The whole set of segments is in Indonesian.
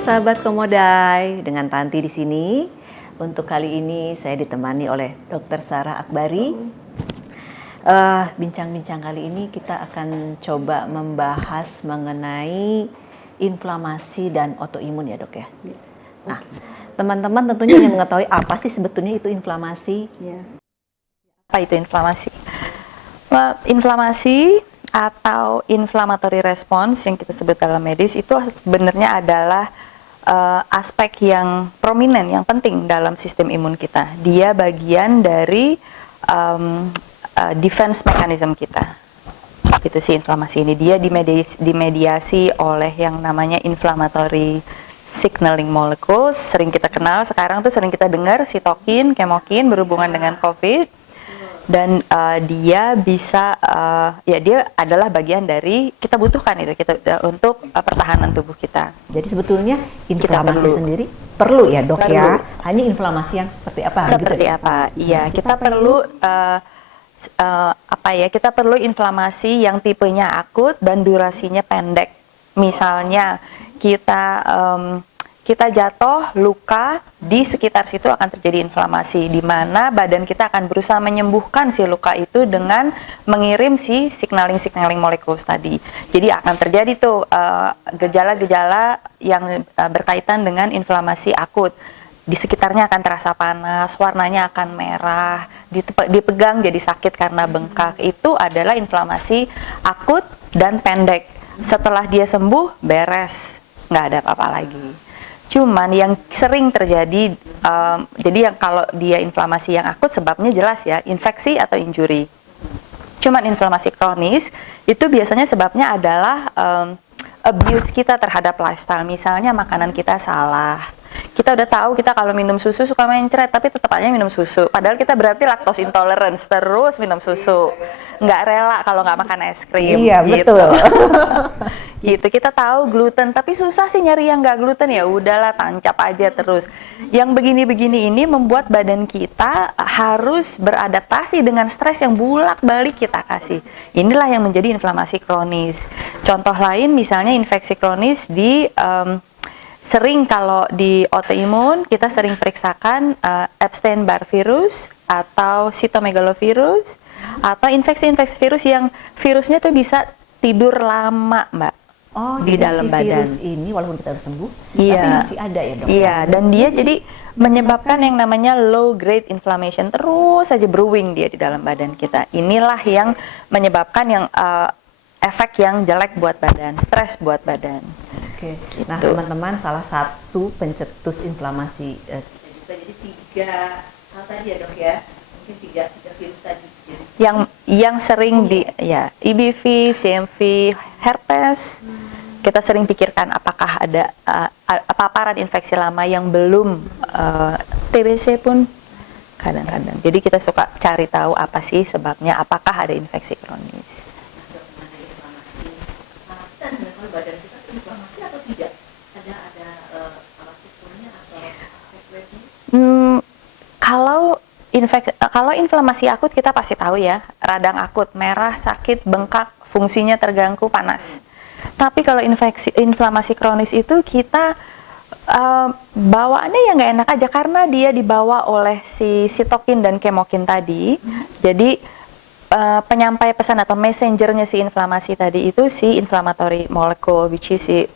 sahabat Komodai, dengan Tanti di sini. Untuk kali ini saya ditemani oleh Dr. Sarah Akbari. Bincang-bincang kali ini kita akan coba membahas mengenai inflamasi dan autoimun ya dok ya. Nah, teman-teman tentunya ingin mengetahui apa sih sebetulnya itu inflamasi. Apa itu inflamasi? Inflamasi atau inflammatory response yang kita sebut dalam medis itu sebenarnya adalah aspek yang prominent, yang penting dalam sistem imun kita. Dia bagian dari defense mechanism kita. Itu sih inflamasi ini. Dia dimediasi oleh yang namanya inflammatory signaling molecules. Sering kita kenal sekarang tuh, sering kita dengar sitokin, kemokin berhubungan dengan COVID. Dan dia bisa, dia adalah bagian dari kita butuhkan itu untuk pertahanan tubuh kita. Jadi sebetulnya inflamasi sendiri perlu ya dok ya. Hanya inflamasi yang seperti apa? Seperti gitu, apa? Iya, kita perlu kita perlu inflamasi yang tipenya akut dan durasinya pendek. Misalnya kita jatuh, luka, di sekitar situ akan terjadi inflamasi, di mana badan kita akan berusaha menyembuhkan si luka itu dengan mengirim si signaling molecules tadi. Jadi akan terjadi tuh gejala-gejala yang berkaitan dengan inflamasi akut. Di sekitarnya akan terasa panas, warnanya akan merah, dipegang jadi sakit karena bengkak. Itu adalah inflamasi akut dan pendek. Setelah dia sembuh, beres, nggak ada apa-apa lagi. Cuman yang sering terjadi, jadi yang kalau dia inflamasi yang akut sebabnya jelas ya, infeksi atau injury. Cuman inflamasi kronis itu biasanya sebabnya adalah abuse kita terhadap lifestyle. Misalnya makanan kita salah. Kita udah tahu kita kalau minum susu suka mencret, tapi tetap aja minum susu. Padahal kita berarti lactose intolerance, terus minum susu. Nggak rela kalau nggak makan es krim. Iya, gitu. Betul. Gitu, kita tahu gluten, tapi susah sih nyari yang nggak gluten, ya udahlah tancap aja terus. Yang begini-begini ini membuat badan kita harus beradaptasi dengan stres yang bolak-balik kita kasih. Inilah yang menjadi inflamasi kronis. Contoh lain misalnya infeksi kronis di sering kalau di autoimun kita sering periksakan Epstein-Barr virus atau cytomegalovirus atau infeksi-infeksi virus yang virusnya tuh bisa tidur lama, Mbak. Di dalam si badan. Virus ini walaupun kita udah sembuh, iya, tapi masih ada ya dok. Iya, dan dia jadi menyebabkan yang namanya low grade inflammation, terus saja brewing dia di dalam badan kita. Inilah yang menyebabkan yang efek yang jelek buat badan, stres buat badan. Oke. Gitu. Nah teman-teman, salah satu pencetus inflamasi jadi 3 hal tadi ya dok ya, mungkin 3 virus tadi. Yang sering di ya EBV, CMV, herpes. Kita sering pikirkan apakah ada paparan infeksi lama yang belum TBC pun kadang-kadang. Jadi kita suka cari tahu apa sih sebabnya, apakah ada infeksi kronis. Badan kita inflamasi atau tidak? Ada alat ukurnya atau efeknya? Kalau inflamasi akut kita pasti tahu ya, radang akut, merah, sakit, bengkak, fungsinya terganggu, panas. Tapi kalau inflamasi kronis itu kita bawaannya yang nggak enak aja karena dia dibawa oleh si sitokin dan kemokin tadi. Jadi penyampai pesan atau messengernya si inflamasi tadi itu si inflammatory molecule, which is si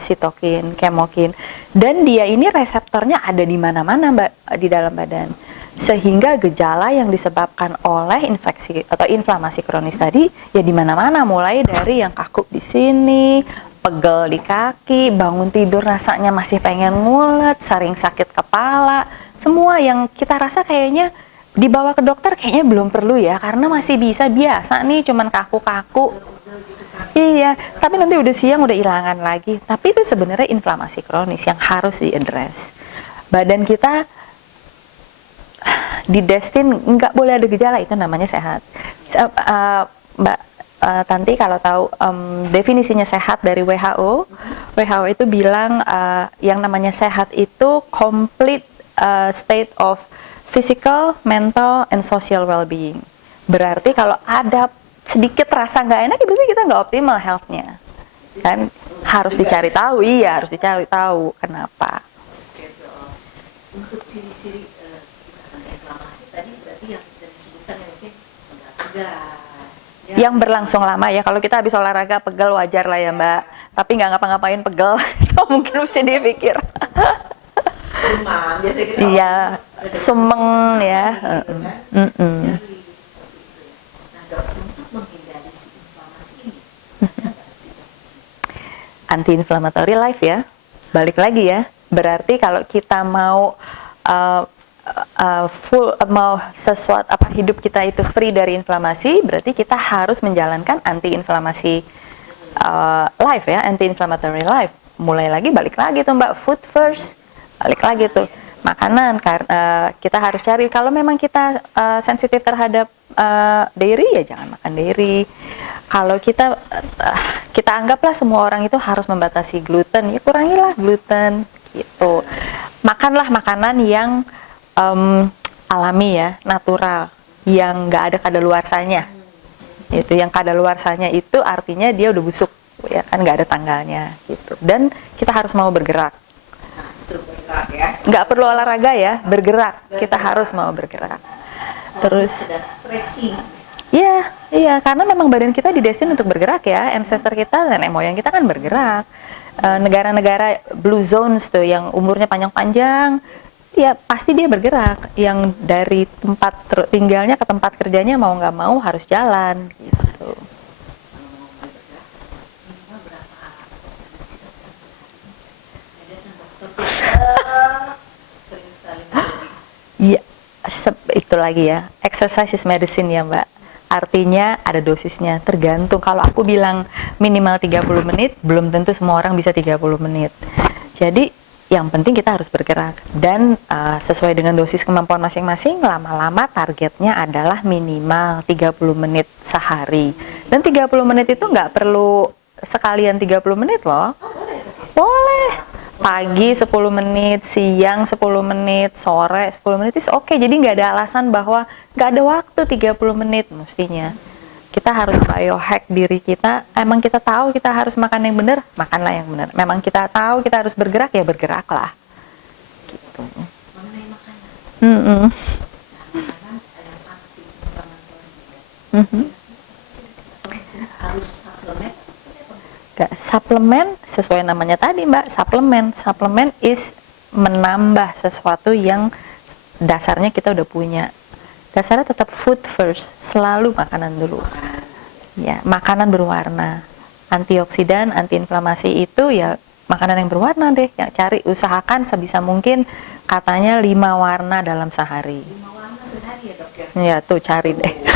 sitokin, kemokin, dan dia ini reseptornya ada di mana-mana Mbak di dalam badan, sehingga gejala yang disebabkan oleh infeksi atau inflamasi kronis tadi ya di mana-mana, mulai dari yang kaku di sini, pegel di kaki, bangun tidur rasanya masih pengen ngulet, sering sakit kepala, semua yang kita rasa kayaknya dibawa ke dokter kayaknya belum perlu ya, karena masih biasa nih, cuman kaku-kaku. Iya, tapi nanti udah siang udah hilangan lagi. Tapi itu sebenarnya inflamasi kronis yang harus diadres. Badan kita didestin nggak boleh ada gejala, itu namanya sehat. Mbak Tanti kalau tahu definisinya sehat dari WHO, WHO itu bilang yang namanya sehat itu complete state of physical, mental, and social well-being. Berarti kalau ada sedikit rasa nggak enak, berarti kita nggak optimal health-nya. kan harus dicari tahu, iya harus dicari tahu kenapa. Untuk ciri-ciri inflamasi tadi berarti yang kita disebutkan yang mungkin pegal-pegal. Yang berlangsung lama ya, kalau kita habis olahraga pegal wajar lah ya Mbak, tapi nggak ngapa-ngapain pegal itu mungkin mesti dipikir. Demam, biasanya kita Iya, sumeng ya. Nah, dok, untuk menghindari si inflamasi ini, Anti-inflammatory life ya, balik lagi ya. Berarti kalau kita mau mau sesuatu hidup kita itu free dari inflamasi, berarti kita harus menjalankan anti-inflamasi life ya, anti-inflammatory life. Mulai lagi, balik lagi tuh Mbak, food first, balik lagi tuh makanan. Karena kita harus cari, kalau memang kita sensitif terhadap dairy ya jangan makan dairy. Kalau kita anggaplah semua orang itu harus membatasi gluten, ya kurangilah gluten gitu. Makanlah makanan yang alami ya, natural, yang nggak ada kadaluarsanya. Itu yang kadaluarsanya itu artinya dia udah busuk, ya kan nggak ada tanggalnya gitu. Dan kita harus mau bergerak. itu bergerak ya. Nggak perlu olahraga ya, bergerak. Kita harus mau bergerak. Terus Ada stretching. Iya, karena memang badan kita didesain untuk bergerak ya. Ancestor kita dan moyang kita kan bergerak. Negara-negara blue zones tuh yang umurnya panjang-panjang, ya pasti dia bergerak. Yang dari tempat tinggalnya ke tempat kerjanya mau nggak mau harus jalan gitu. Iya, itu lagi ya. Exercise is medicine ya Mbak. Artinya ada dosisnya, tergantung. Kalau aku bilang minimal 30 menit, belum tentu semua orang bisa 30 menit. Jadi yang penting kita harus bergerak. Dan sesuai dengan dosis kemampuan masing-masing, lama-lama targetnya adalah minimal 30 menit sehari. Dan 30 menit itu nggak perlu sekalian 30 menit loh. Boleh. Pagi 10 menit, siang 10 menit, sore 10 menit itu oke. Jadi nggak ada alasan bahwa nggak ada waktu 30 menit mestinya. Kita harus biohack diri kita. Emang kita tahu kita harus makan yang benar, makanlah yang benar. Memang kita tahu kita harus bergerak, ya bergeraklah. Gitu. Mengenai makanan. Makanan yang anti-inflamasi. Harus suplemen. Suplemen sesuai namanya tadi Mbak, suplemen is menambah sesuatu yang dasarnya kita udah punya. Dasarnya tetap food first, selalu makanan dulu. Ya, makanan berwarna, antioksidan, antiinflamasi itu ya makanan yang berwarna deh. Yang cari, usahakan sebisa mungkin katanya 5 warna dalam sehari. 5 warna sehari ya dok ya. Ya tuh cari deh.